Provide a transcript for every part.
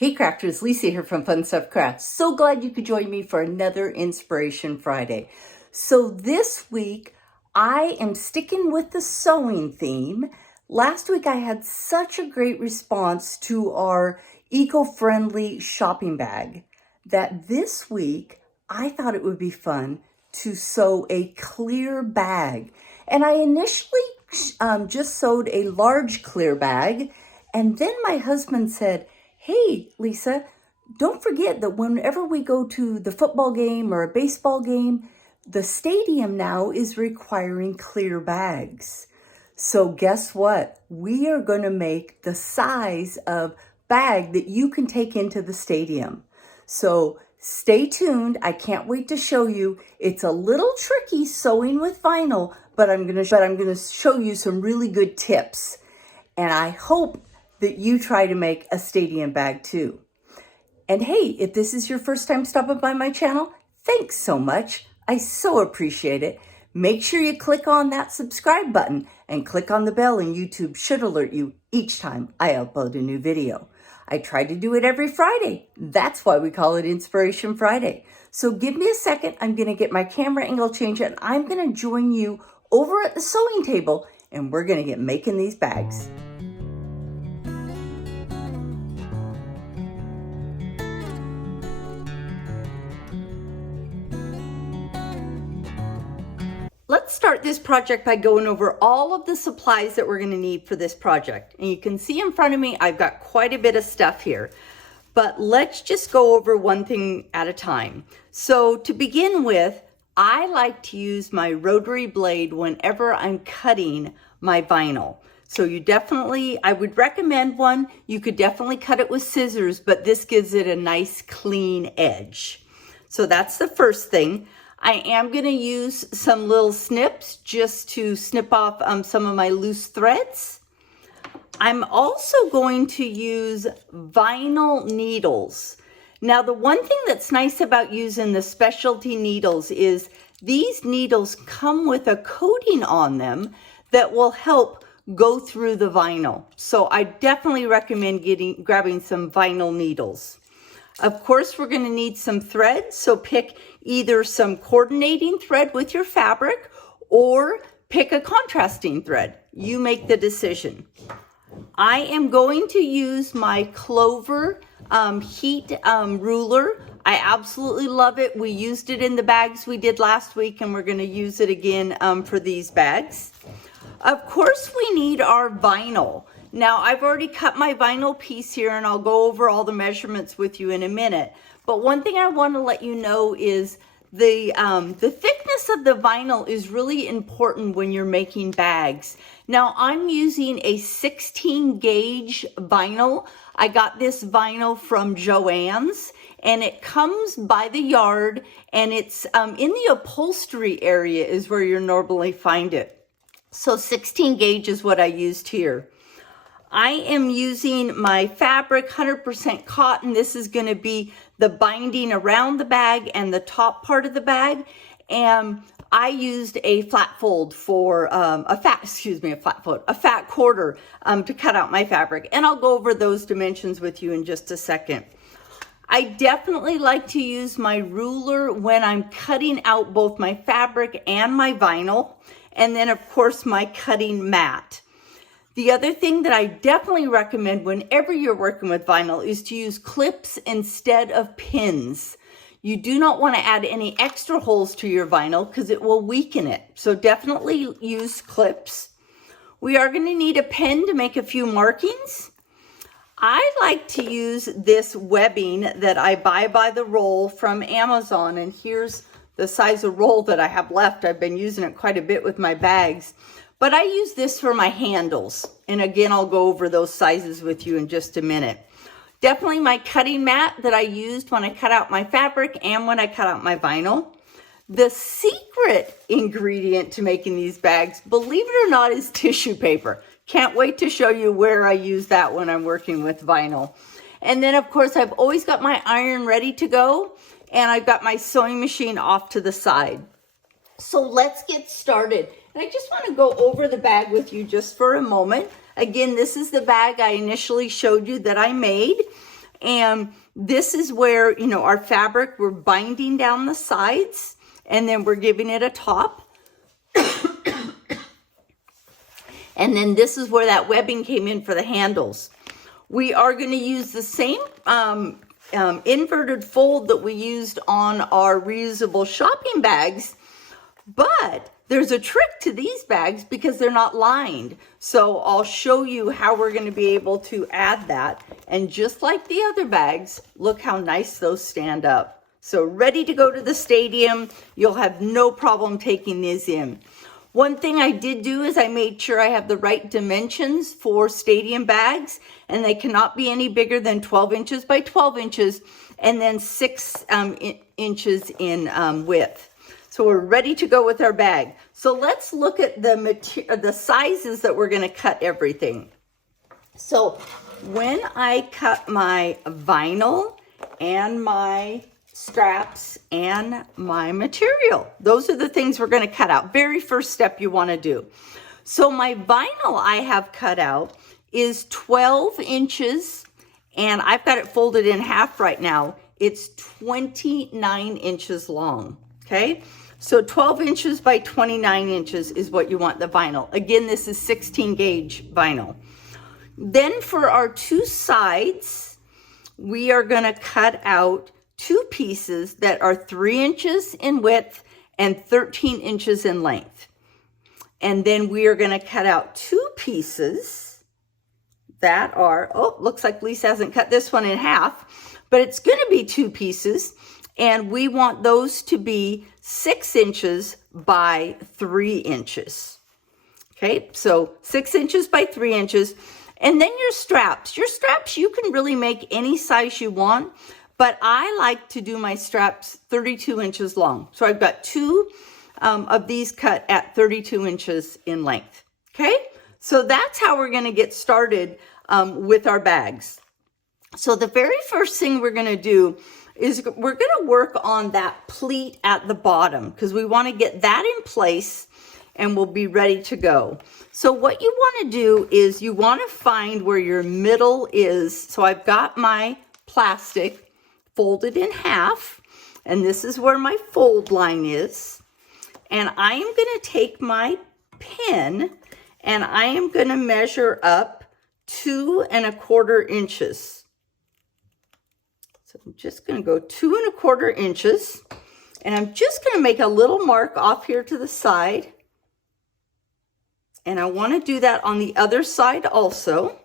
Hey crafters, Lisa here from Fun Stuff Crafts. So glad you could join me for another Inspiration Friday. So this week, I am sticking with the sewing theme. Last week, I had such a great response to our eco-friendly shopping bag that this week, I thought it would be fun to sew a clear bag. And I initially just sewed a large clear bag, and then my husband said, "Hey, Lisa, don't forget that whenever we go to the football game or a baseball game, the stadium now is requiring clear bags." So guess what? We are going to make the size of bag that you can take into the stadium. So stay tuned. I can't wait to show you. It's a little tricky sewing with vinyl, but I'm going to show you some really good tips. And I hope that you try to make a stadium bag too. And hey, if this is your first time stopping by my channel, thanks so much. I so appreciate it. Make sure you click on that subscribe button and click on the bell, and YouTube should alert you each time I upload a new video. I try to do it every Friday. That's why we call it Inspiration Friday. So give me a second. I'm going to get my camera angle changed, and I'm going to join you over at the sewing table, and we're going to get making these bags. Let's start this project by going over all of the supplies that we're going to need for this project. And you can see in front of me, I've got quite a bit of stuff here. But let's just go over one thing at a time. So to begin with, I like to use my rotary blade whenever I'm cutting my vinyl. So I would recommend one. You could definitely cut it with scissors, but this gives it a nice clean edge. So that's the first thing. I am going to use some little snips just to snip off some of my loose threads. I'm also going to use vinyl needles. Now, the one thing that's nice about using the specialty needles is these needles come with a coating on them that will help go through the vinyl. So I definitely recommend grabbing some vinyl needles. Of course, we're going to need some thread, so pick either some coordinating thread with your fabric or pick a contrasting thread. You make the decision. I am going to use my Clover heat ruler. I absolutely love it. We used it in the bags we did last week, and we're going to use it again for these bags. Of course, we need our vinyl. Now, I've already cut my vinyl piece here, and I'll go over all the measurements with you in a minute. But one thing I want to let you know is the thickness of the vinyl is really important when you're making bags. Now, I'm using a 16 gauge vinyl. I got this vinyl from Joann's, and it comes by the yard, and it's in the upholstery area is where you normally find it. So 16 gauge is what I used here. I am using my fabric, 100% cotton. This is going to be the binding around the bag and the top part of the bag. And I used a flat fold for a fat quarter to cut out my fabric. And I'll go over those dimensions with you in just a second. I definitely like to use my ruler when I'm cutting out both my fabric and my vinyl. And then, of course, my cutting mat. The other thing that I definitely recommend whenever you're working with vinyl is to use clips instead of pins. You do not want to add any extra holes to your vinyl because it will weaken it. So definitely use clips. We are going to need a pen to make a few markings. I like to use this webbing that I buy by the roll from Amazon. And here's the size of roll that I have left. I've been using it quite a bit with my bags. But I use this for my handles. And again, I'll go over those sizes with you in just a minute. Definitely my cutting mat that I used when I cut out my fabric and when I cut out my vinyl. The secret ingredient to making these bags, believe it or not, is tissue paper. Can't wait to show you where I use that when I'm working with vinyl. And then, of course, I've always got my iron ready to go. And I've got my sewing machine off to the side. So let's get started. And I just want to go over the bag with you just for a moment. Again, this is the bag I initially showed you that I made. And this is where, you know, our fabric, we're binding down the sides and then we're giving it a top. And then this is where that webbing came in for the handles. We are going to use the same inverted fold that we used on our reusable shopping bags, but there's a trick to these bags because they're not lined. So I'll show you how we're going to be able to add that. And just like the other bags, look how nice those stand up. So ready to go to the stadium. You'll have no problem taking these in. One thing I did do is I made sure I have the right dimensions for stadium bags, and they cannot be any bigger than 12 inches by 12 inches and then 6 inches in width. So we're ready to go with our bag. So let's look at the sizes that we're going to cut everything. So when I cut my vinyl and my straps and my material, those are the things we're going to cut out. Very first step you want to do. So my vinyl I have cut out is 12 inches, and I've got it folded in half right now. It's 29 inches long. Okay, so 12 inches by 29 inches is what you want the vinyl. Again, this is 16 gauge vinyl. Then for our two sides, we are going to cut out two pieces that are 3 inches in width and 13 inches in length. And then we are going to cut out two pieces that are, oh, looks like Lisa hasn't cut this one in half, but it's going to be two pieces. And we want those to be 6 inches by 3 inches. Okay, so 6 inches by 3 inches. And then your straps. Your straps, you can really make any size you want, but I like to do my straps 32 inches long. So I've got two of these cut at 32 inches in length. Okay, so that's how we're going to get started with our bags. So the very first thing we're going to do is we're going to work on that pleat at the bottom because we want to get that in place and we'll be ready to go. So what you want to do is you want to find where your middle is. So I've got my plastic folded in half, and this is where my fold line is. And I am going to take my pin and I am going to measure up 2 1/4 inches. So I'm just going to go 2 1/4 inches, and I'm just going to make a little mark off here to the side. And I want to do that on the other side also.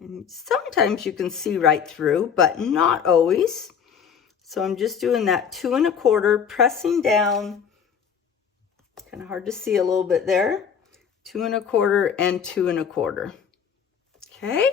And sometimes you can see right through, but not always. So I'm just doing that 2 1/4, pressing down. Kind of hard to see a little bit there. 2 1/4 and 2 1/4. Okay.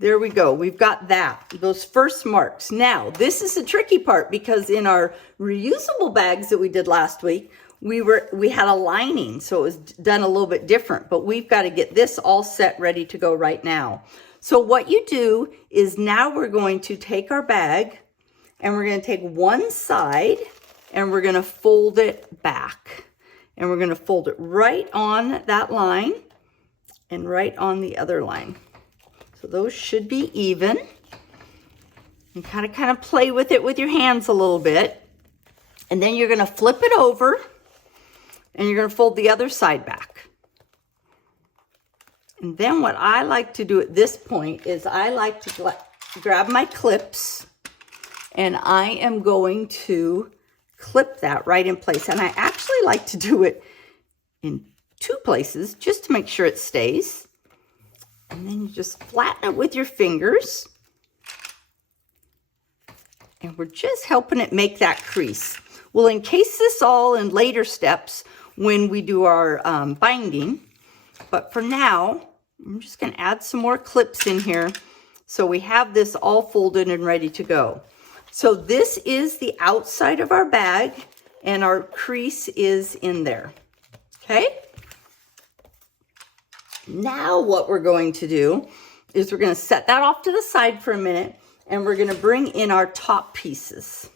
There we go. We've got that, those first marks. Now, this is the tricky part because in our reusable bags that we did last week, we had a lining, so it was done a little bit different, but we've got to get this all set ready to go right now. So what you do is now we're going to take our bag and we're going to take one side and we're going to fold it back. And we're going to fold it right on that line and right on the other line. So those should be even. And kind of play with it with your hands a little bit. And then you're going to flip it over and you're going to fold the other side back. And then what I like to do at this point is I like to grab my clips and I am going to clip that right in place. And I actually like to do it in 2 places just to make sure it stays. And then you just flatten it with your fingers. And we're just helping it make that crease. We'll encase this all in later steps when we do our binding. But for now, I'm just going to add some more clips in here so we have this all folded and ready to go. So this is the outside of our bag and our crease is in there. Okay? Now what we're going to do is we're going to set that off to the side for a minute and we're going to bring in our top pieces.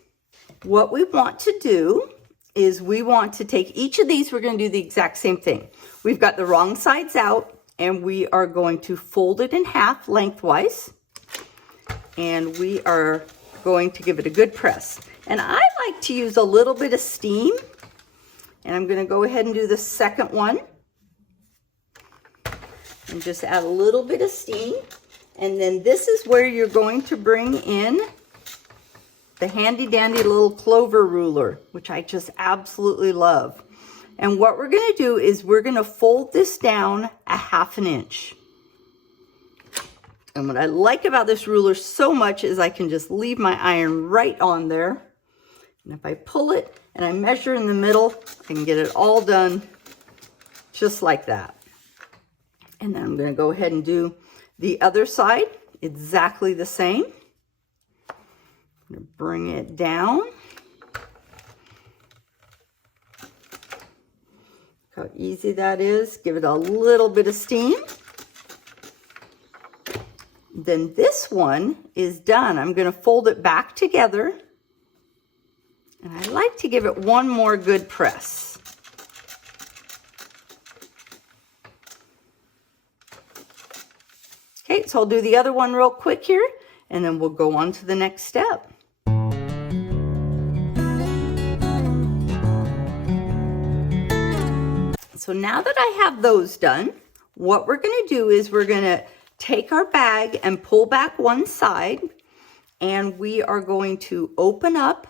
What we want to do is we want to take each of these, we're going to do the exact same thing. We've got the wrong sides out, and we are going to fold it in half lengthwise, and we are going to give it a good press. And I like to use a little bit of steam, and I'm going to go ahead and do the second one and just add a little bit of steam. And then this is where you're going to bring in the handy dandy little clover ruler, which I just absolutely love. And what we're going to do is we're going to fold this down a 1/2 inch. And what I like about this ruler so much is I can just leave my iron right on there. And if I pull it and I measure in the middle, I can get it all done just like that. And then I'm going to go ahead and do the other side exactly the same. I'm going to bring it down. Look how easy that is. Give it a little bit of steam. Then this one is done. I'm going to fold it back together. And I like to give it one more good press. Okay, so I'll do the other one real quick here, and then we'll go on to the next step. So now that I have those done, what we're going to do is we're going to take our bag and pull back one side, and we are going to open up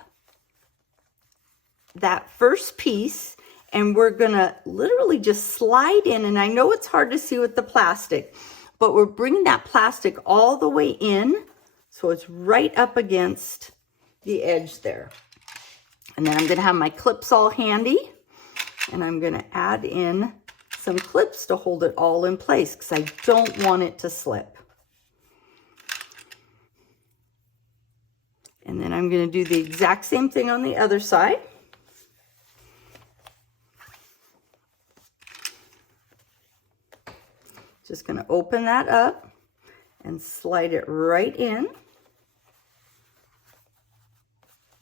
that first piece, and we're going to literally just slide in. And I know it's hard to see with the plastic, but we're bringing that plastic all the way in, so it's right up against the edge there. And then I'm going to have my clips all handy, and I'm going to add in some clips to hold it all in place because I don't want it to slip. And then I'm going to do the exact same thing on the other side. Just going to open that up and slide it right in.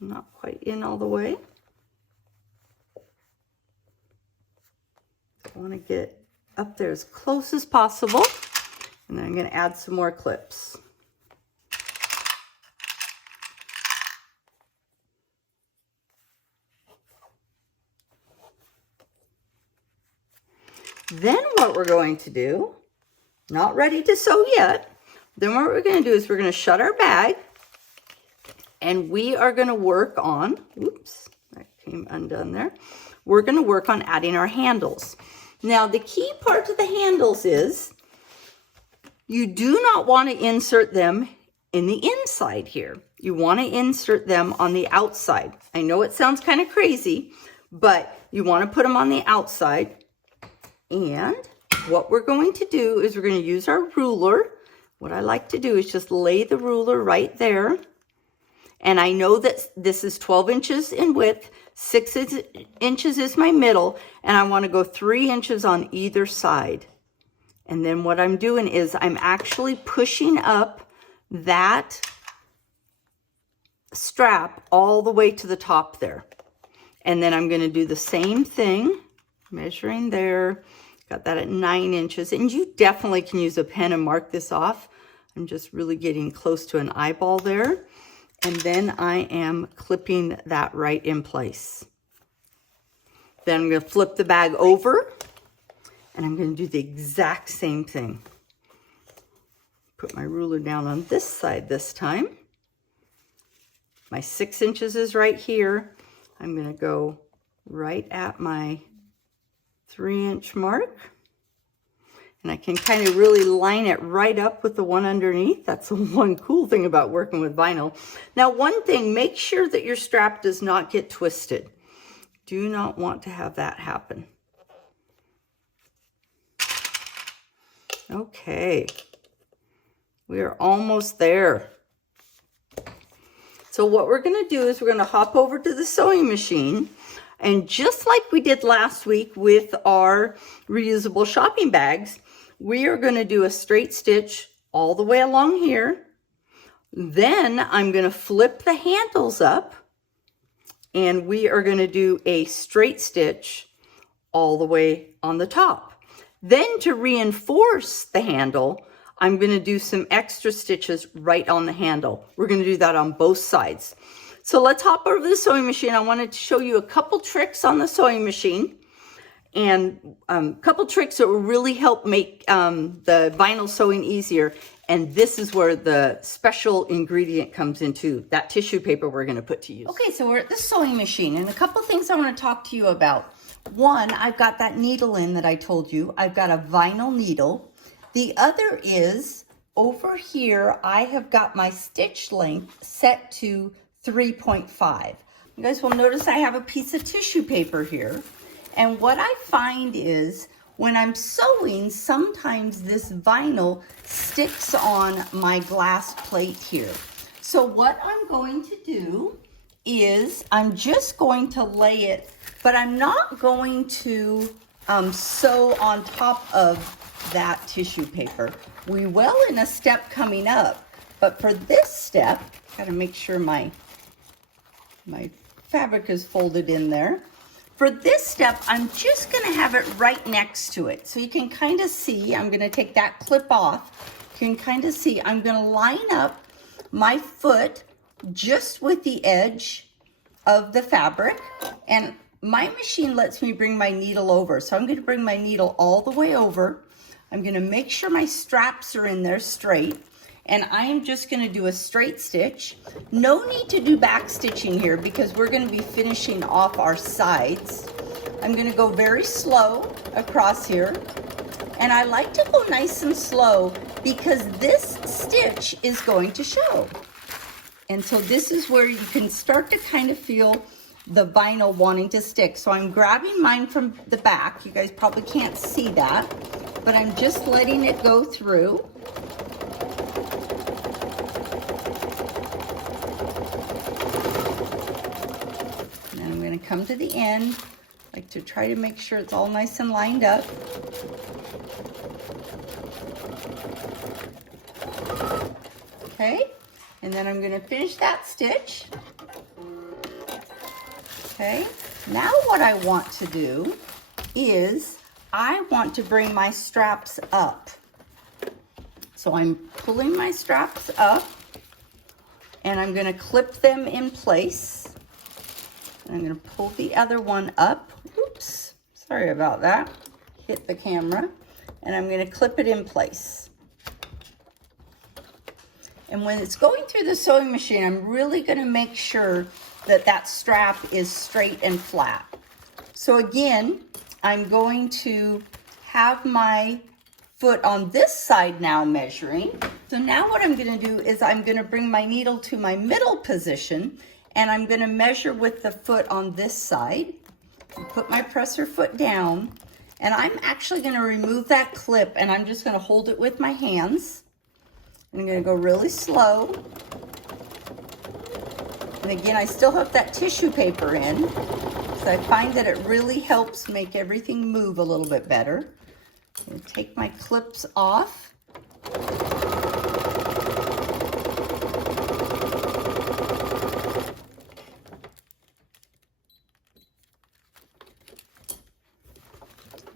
Not quite in all the way. I want to get up there as close as possible. And then I'm going to add some more clips. Then what we're going to do, not ready to sew yet, then what we're going to do is we're going to shut our bag, and we are going to work on, oops, that came undone there. We're going to work on adding our handles. Now, the key part to the handles is you do not want to insert them in the inside here. You want to insert them on the outside. I know it sounds kind of crazy, but you want to put them on the outside. And what we're going to do is we're going to use our ruler. What I like to do is just lay the ruler right there. And I know that this is 12 inches in width, 6 inches is my middle, and I want to go 3 inches on either side. And then what I'm doing is I'm actually pushing up that strap all the way to the top there. And then I'm going to do the same thing, measuring there. Got that at 9 inches, and you definitely can use a pen and mark this off. I'm just really getting close to an eyeball there. And then I am clipping that right in place. Then I'm going to flip the bag over, and I'm going to do the exact same thing. Put my ruler down on this side this time. My 6 inches is right here. I'm going to go right at my 3-inch mark. And I can kind of really line it right up with the one underneath. That's the one cool thing about working with vinyl. Now, one thing, make sure that your strap does not get twisted. Do not want to have that happen. Okay. We are almost there. So what we're going to do is we're going to hop over to the sewing machine. And just like we did last week with our reusable shopping bags, we are going to do a straight stitch all the way along here. Then I'm going to flip the handles up, and we are going to do a straight stitch all the way on the top. Then to reinforce the handle, I'm going to do some extra stitches right on the handle. We're going to do that on both sides. So let's hop over to the sewing machine. I wanted to show you a couple tricks on the sewing machine, and a couple tricks that will really help make the vinyl sewing easier. And this is where the special ingredient comes into, that tissue paper we're going to put to use. Okay, so we're at the sewing machine, and a couple things I want to talk to you about. One, I've got that needle in that I told you. I've got a vinyl needle. The other is over here, I have got my stitch length set to 3.5. You guys will notice I have a piece of tissue paper here. And what I find is when I'm sewing, sometimes this vinyl sticks on my glass plate here. So what I'm going to do is I'm just going to lay it, but I'm not going to sew on top of that tissue paper. We will in a step coming up, but for this step, gotta make sure my fabric is folded in there. For this step, I'm just gonna have it right next to it. So you can kind of see, I'm gonna take that clip off. You can kind of see, I'm gonna line up my foot just with the edge of the fabric. And my machine lets me bring my needle over. So I'm gonna bring my needle all the way over. I'm gonna make sure my straps are in there straight. And I am just going to do a straight stitch. No need to do back stitching here because we're going to be finishing off our sides. I'm going to go very slow across here. And I like to go nice and slow because this stitch is going to show. And so this is where you can start to kind of feel the vinyl wanting to stick. So I'm grabbing mine from the back. You guys probably can't see that, but I'm just letting it go through. I'm going to come to the end, like to try to make sure it's all nice and lined up. Okay, and then I'm going to finish that stitch. Okay, now what I want to do is I want to bring my straps up. So I'm pulling my straps up and I'm going to clip them in place. I'm going to pull the other one up. Oops, sorry about that. Hit the camera. And I'm going to clip it in place. And when it's going through the sewing machine, I'm really going to make sure that that strap is straight and flat. So again, I'm going to have my foot on this side now measuring. So now what I'm going to do is I'm going to bring my needle to my middle position. And I'm going to measure with the foot on this side. Put my presser foot down. And I'm actually going to remove that clip and I'm just going to hold it with my hands. I'm going to go really slow. And again, I still have that tissue paper in. So I find that it really helps make everything move a little bit better. I'm going to take my clips off.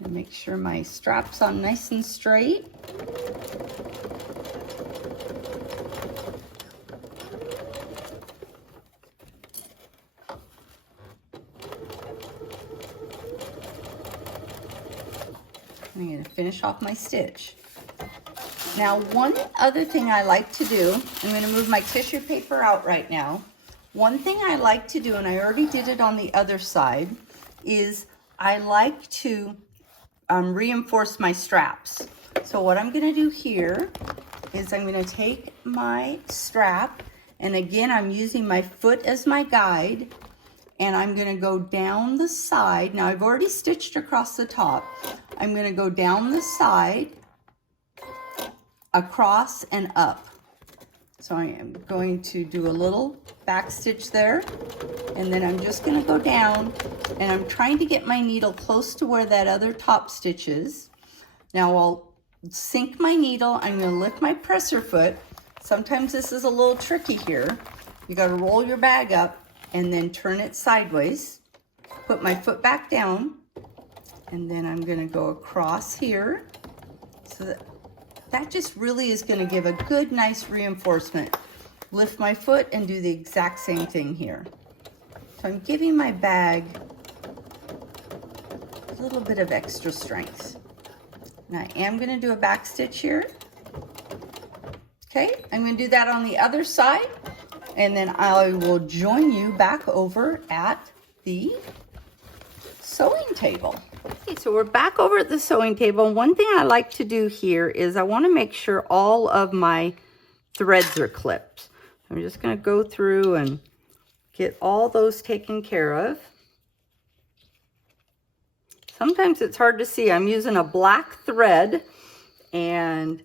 And make sure my strap's on nice and straight. I'm going to finish off my stitch. Now, one other thing I like to do, I'm going to move my tissue paper out right now. One thing I like to do, and I already did it on the other side, is I like to reinforce my straps. So what I'm going to do here is I'm going to take my strap, and again, I'm using my foot as my guide, and I'm going to go down the side. Now, I've already stitched across the top. I'm going to go down the side, across and up. So I am going to do a little back stitch there, and then I'm just going to go down, and I'm trying to get my needle close to where that other top stitch is. Now I'll sink my needle. I'm going to lift my presser foot. Sometimes this is a little tricky here. You got to roll your bag up and then turn it sideways. Put my foot back down, And then I'm gonna go across here. So that just really is gonna give a good, nice reinforcement. Lift my foot and do the exact same thing here. So I'm giving my bag a little bit of extra strength. And I am gonna do a back stitch here. Okay, I'm gonna do that on the other side, and then I will join you back over at the sewing table. Okay, so we're back over at the sewing table. One thing I like to do here is I want to make sure all of my threads are clipped. I'm just going to go through and get all those taken care of. Sometimes it's hard to see. I'm using a black thread, and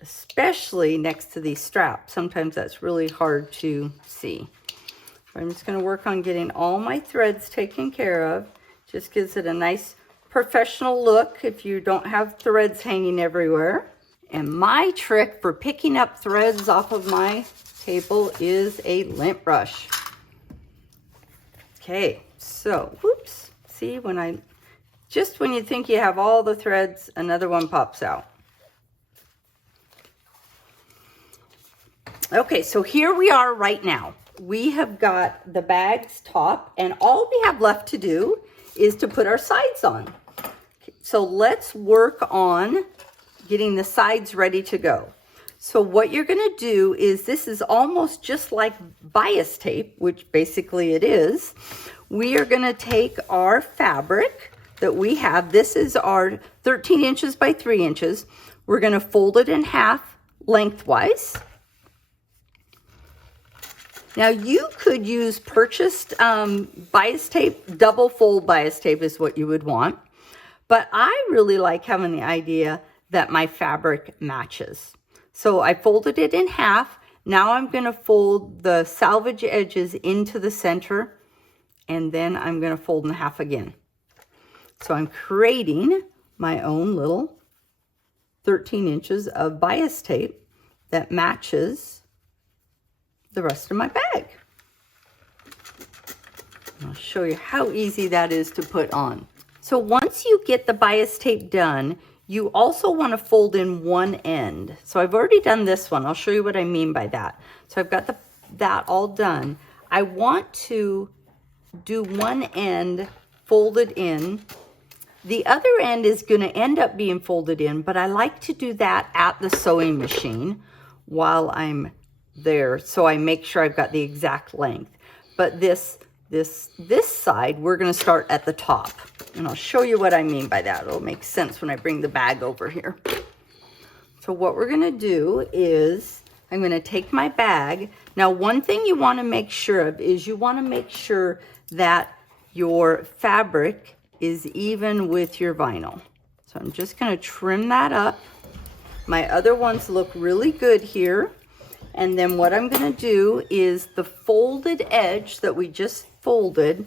especially next to these straps, sometimes that's really hard to see. I'm just going to work on getting all my threads taken care of. Just gives it a nice professional look if you don't have threads hanging everywhere. And my trick for picking up threads off of my table is a lint brush. Okay, so, whoops, see, just when you think you have all the threads, another one pops out. Okay, so here we are right now. We have got the bag's top, and all we have left to do is to put our sides on. So let's work on getting the sides ready to go. So what you're gonna do is, this is almost just like bias tape, which basically it is. We are gonna take our fabric that we have. This is our 13 inches by 3 inches. We're gonna fold it in half lengthwise. Now you could use purchased bias tape. Double fold bias tape is what you would want. But I really like having the idea that my fabric matches. So I folded it in half. Now I'm going to fold the salvage edges into the center, and then I'm going to fold in half again. So I'm creating my own little 13 inches of bias tape that matches the rest of my bag. I'll show you how easy that is to put on. So once you get the bias tape done, you also want to fold in one end. So I've already done this one. I'll show you what I mean by that. So I've got that all done. I want to do one end folded in. The other end is going to end up being folded in, but I like to do that at the sewing machine while I'm there, so I make sure I've got the exact length. But this side, we're going to start at the top, and I'll show you what I mean by that. It'll make sense when I bring the bag over here. So what we're going to do is, I'm going to take my bag. Now, one thing you want to make sure of is you want to make sure that your fabric is even with your vinyl. So I'm just going to trim that up. My other ones look really good here. And then what I'm going to do is the folded edge that we just folded,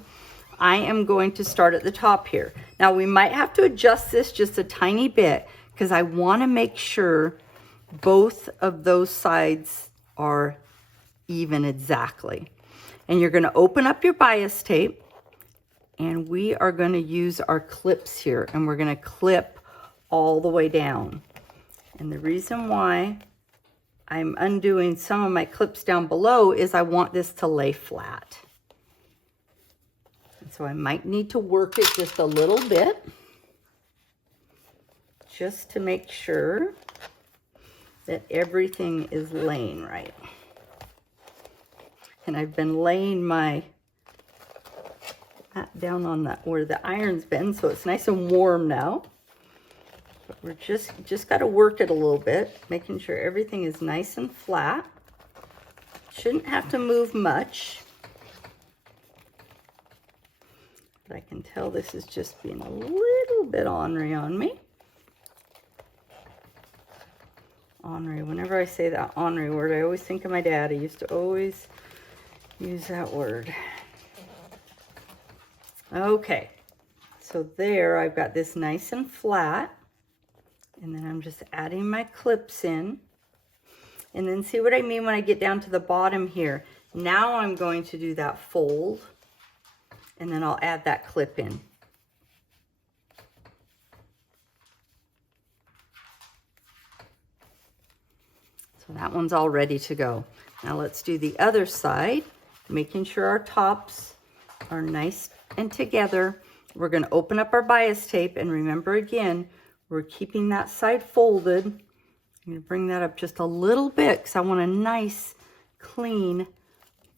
I am going to start at the top here. Now we might have to adjust this just a tiny bit because I want to make sure both of those sides are even exactly. And you're going to open up your bias tape, and we are going to use our clips here, and we're going to clip all the way down. And the reason why I'm undoing some of my clips down below is I want this to lay flat. And so I might need to work it just a little bit, just to make sure that everything is laying right. And I've been laying my mat down on that where the iron's been, so it's nice and warm now. But we're just got to work it a little bit, making sure everything is nice and flat. Shouldn't have to move much. But I can tell this is just being a little bit ornery on me. Ornery, whenever I say that ornery word, I always think of my dad. He used to always use that word. Okay, so there I've got this nice and flat. And then I'm just adding my clips in. And then see what I mean when I get down to the bottom here. Now I'm going to do that fold. And then I'll add that clip in. So that one's all ready to go. Now let's do the other side, making sure our tops are nice and together. We're going to open up our bias tape, and remember again, we're keeping that side folded. I'm going to bring that up just a little bit because I want a nice, clean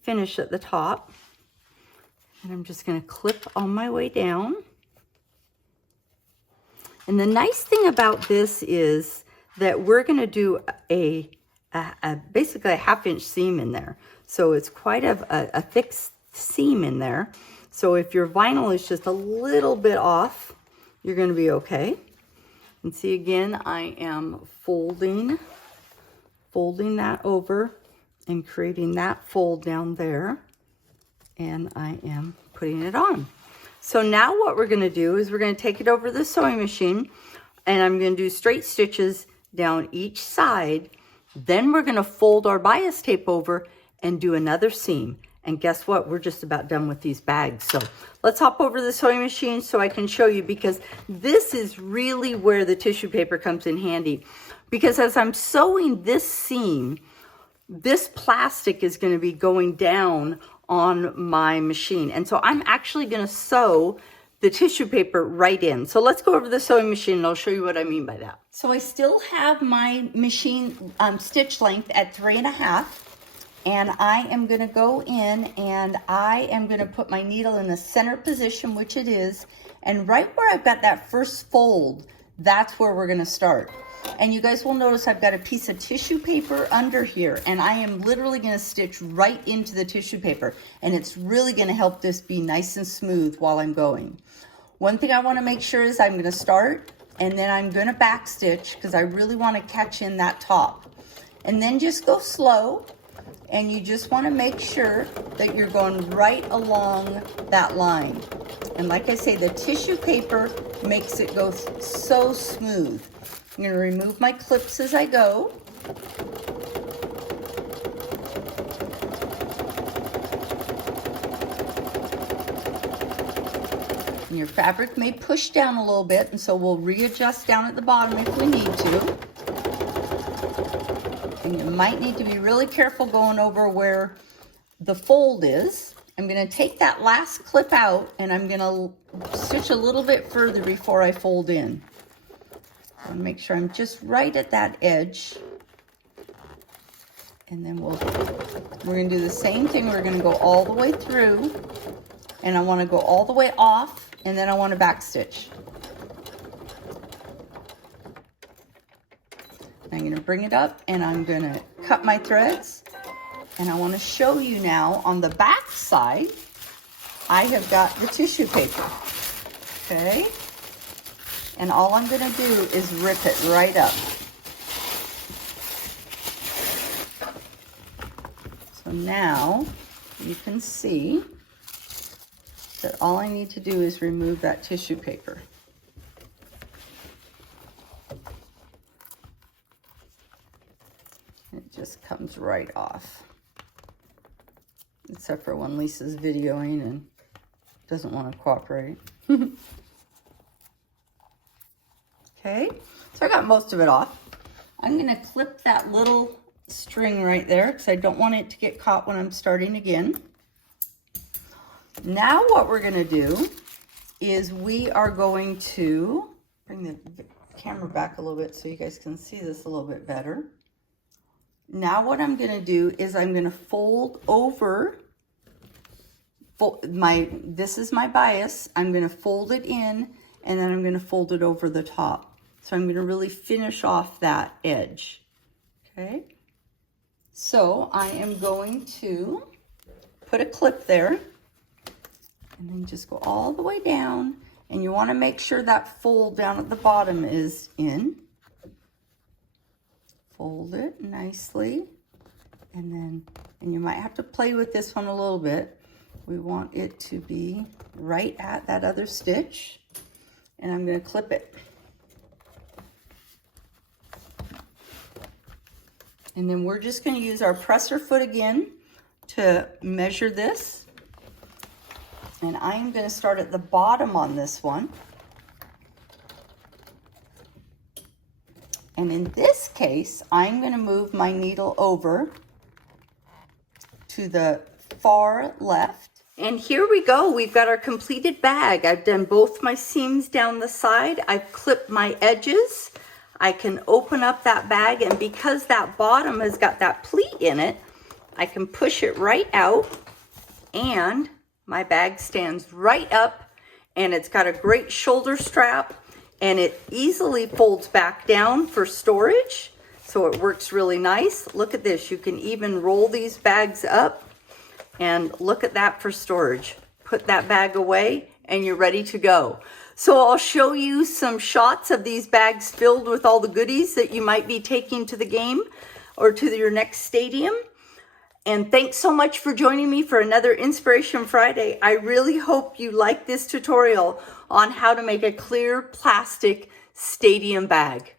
finish at the top. And I'm just going to clip on my way down. And the nice thing about this is that we're going to do basically a 1/2 inch seam in there. So it's quite a thick seam in there. So if your vinyl is just a little bit off, you're going to be okay. And see, again, I am folding that over and creating that fold down there. And I am putting it on. So now what we're going to do is we're going to take it over the sewing machine, and I'm going to do straight stitches down each side. Then we're going to fold our bias tape over and do another seam. And guess what? We're just about done with these bags. So let's hop over to the sewing machine so I can show you, because this is really where the tissue paper comes in handy. Because as I'm sewing this seam, this plastic is going to be going down on my machine. And so I'm actually going to sew the tissue paper right in. So let's go over the sewing machine and I'll show you what I mean by that. So I still have my machine stitch length at 3.5. And I am going to go in and I am going to put my needle in the center position, which it is. And right where I've got that first fold, that's where we're going to start. And you guys will notice I've got a piece of tissue paper under here, and I am literally going to stitch right into the tissue paper. And it's really going to help this be nice and smooth while I'm going. One thing I want to make sure is I'm going to start and then I'm going to back stitch because I really want to catch in that top. And then just go slow. And you just want to make sure that you're going right along that line. And like I say, the tissue paper makes it go so smooth. I'm going to remove my clips as I go. And your fabric may push down a little bit, and so we'll readjust down at the bottom if we need to. And you might need to be really careful going over where the fold is. I'm going to take that last clip out and I'm going to stitch a little bit further before I fold in. I want to make sure I'm just right at that edge. And then we're going to do the same thing. We're going to go all the way through, and I want to go all the way off, and then I want to back stitch. I'm going to bring it up and I'm going to cut my threads, and I want to show you now on the back side I have got the tissue paper. Okay, and all I'm going to do is rip it right up. So now you can see that all I need to do is remove that tissue paper. It just comes right off. Except for when Lisa's videoing and doesn't want to cooperate. Okay, so I got most of it off. I'm going to clip that little string right there because I don't want it to get caught when I'm starting again. Now what we're going to do is we are going to bring the camera back a little bit so you guys can see this a little bit better. Now what I'm going to do is I'm going to fold over this is my bias. I'm going to fold it in, and then I'm going to fold it over the top. So I'm going to really finish off that edge. Okay. So I am going to put a clip there, and then just go all the way down, and you want to make sure that fold down at the bottom is in. Fold it nicely, and you might have to play with this one a little bit. We want it to be right at that other stitch, and I'm going to clip it. And then we're just going to use our presser foot again to measure this. And I'm going to start at the bottom on this one. And in this case, I'm going to move my needle over to the far left. And here we go. We've got our completed bag. I've done both my seams down the side. I've clipped my edges. I can open up that bag, and because that bottom has got that pleat in it, I can push it right out, and my bag stands right up, and it's got a great shoulder strap, and it easily folds back down for storage. So it works really nice. Look at this. You can even roll these bags up, and look at that for storage. Put that bag away and you're ready to go. So I'll show you some shots of these bags filled with all the goodies that you might be taking to the game or to your next stadium. And thanks so much for joining me for another Inspiration Friday. I really hope you like this tutorial on how to make a clear plastic stadium bag.